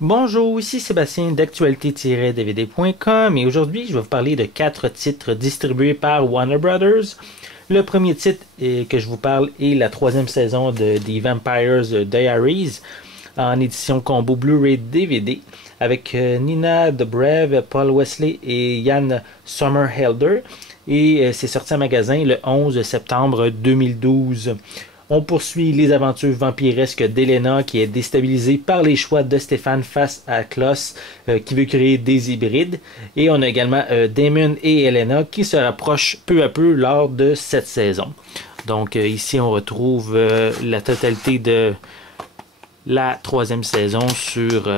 Bonjour, ici Sébastien d'actualité-dvd.com et aujourd'hui je vais vous parler de 4 titres distribués par Warner Brothers. Le premier titre que je vous parle est la 3e saison de The Vampire Diaries en édition combo Blu-ray DVD avec Nina Dobrev, Paul Wesley et Jan Sommerhelder et c'est sorti en magasin le 11 septembre 2012. On poursuit les aventures vampiresques d'Elena qui est déstabilisée par les choix de Stéphane face à Klaus qui veut créer des hybrides. Et on a également Damon et Elena qui se rapprochent peu à peu lors de cette saison. Donc ici on retrouve la totalité de la 3e saison sur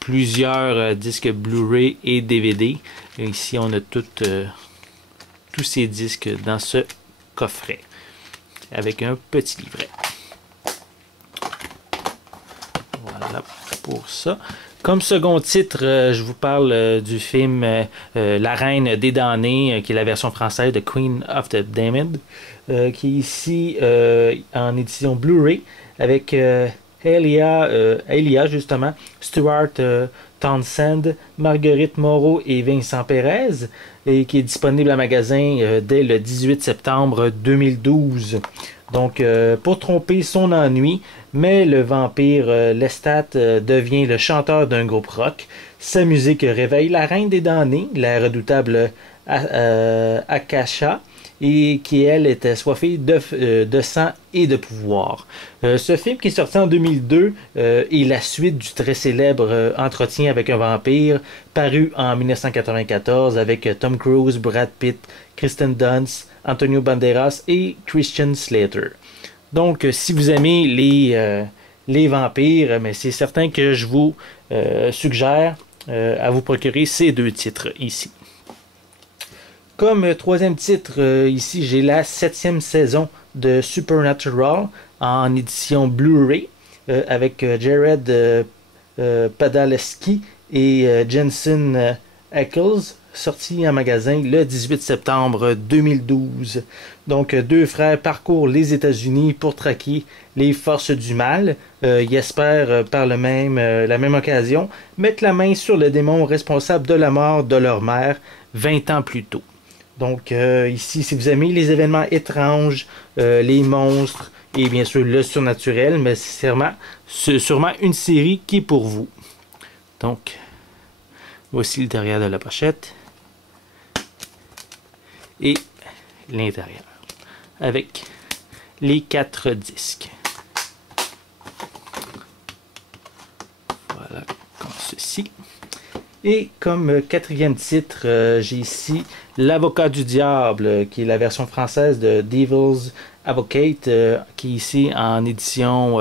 plusieurs disques Blu-ray et DVD. Et ici on a tous ces disques dans ce coffret avec un petit livret. Voilà pour ça. Comme second titre, je vous parle du film La Reine des Damnés, qui est la version française de Queen of the Damned, qui est ici en édition Blu-ray avec Elia justement, Stuart Townsend, Marguerite Moreau et Vincent Pérez, et qui est disponible en magasin dès le 18 septembre 2012. Donc, pour tromper son ennui, mais le vampire Lestat devient le chanteur d'un groupe rock. Sa musique réveille la reine des damnés, la redoutable Akasha, et qui, elle, était assoiffée de sang et de pouvoir. Ce film, qui est sorti en 2002, est la suite du très célèbre Entretien avec un vampire, paru en 1994 avec Tom Cruise, Brad Pitt, Kristen Dunst, Antonio Banderas et Christian Slater. Donc, si vous aimez les vampires, mais c'est certain que je vous suggère à vous procurer ces deux titres ici. Comme troisième titre, ici j'ai la 7e saison de Supernatural en édition Blu-ray avec Jared Padalecki et Jensen Ackles, sorti en magasin le 18 septembre 2012. Donc, deux frères parcourent les États-Unis pour traquer les forces du mal. Ils espèrent par la même occasion mettre la main sur le démon responsable de la mort de leur mère 20 ans plus tôt. Donc ici, si vous aimez les événements étranges, les monstres et bien sûr le surnaturel, mais c'est sûrement une série qui est pour vous. Donc, voici le derrière de la pochette et l'intérieur avec les 4 disques. Voilà, comme ceci. Et comme 4e titre, j'ai ici L'Avocat du Diable, qui est la version française de Devil's Advocate, qui est ici en édition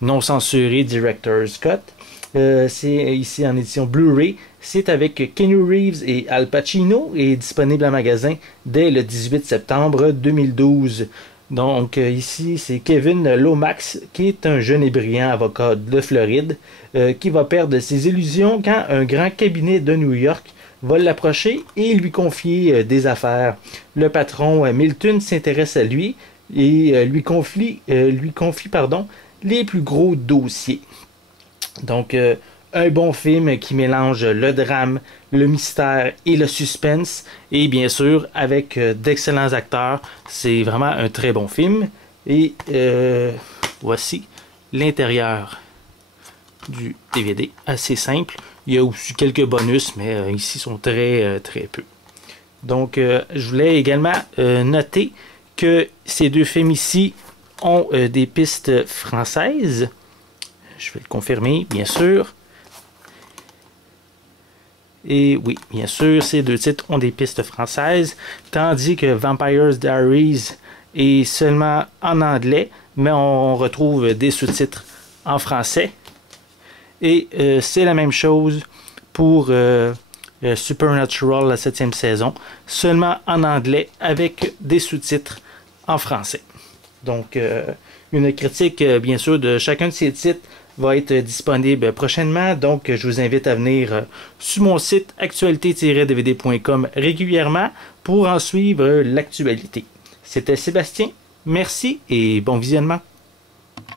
non censurée Director's Cut. C'est ici en édition Blu-ray. C'est avec Keanu Reeves et Al Pacino et est disponible en magasin dès le 18 septembre 2012. Donc ici, c'est Kevin Lomax, qui est un jeune et brillant avocat de Floride, qui va perdre ses illusions quand un grand cabinet de New York va l'approcher et lui confier des affaires. Le patron Milton s'intéresse à lui et lui confie les plus gros dossiers. Donc, un bon film qui mélange le drame, le mystère et le suspense. Et bien sûr, avec d'excellents acteurs. C'est vraiment un très bon film. Et voici l'intérieur du DVD. Assez simple. Il y a aussi quelques bonus, mais ici sont très peu. Donc, je voulais également noter que ces deux films ici ont des pistes françaises. Je vais le confirmer, bien sûr. Et oui, bien sûr, ces deux titres ont des pistes françaises, tandis que Vampire Diaries est seulement en anglais, mais on retrouve des sous-titres en français. Et c'est la même chose pour Supernatural, la 7e saison, seulement en anglais avec des sous-titres en français. Donc, une critique, bien sûr, de chacun de ces titres va être disponible prochainement. Donc, je vous invite à venir sur mon site actualité-dvd.com régulièrement pour en suivre l'actualité. C'était Sébastien. Merci et bon visionnement.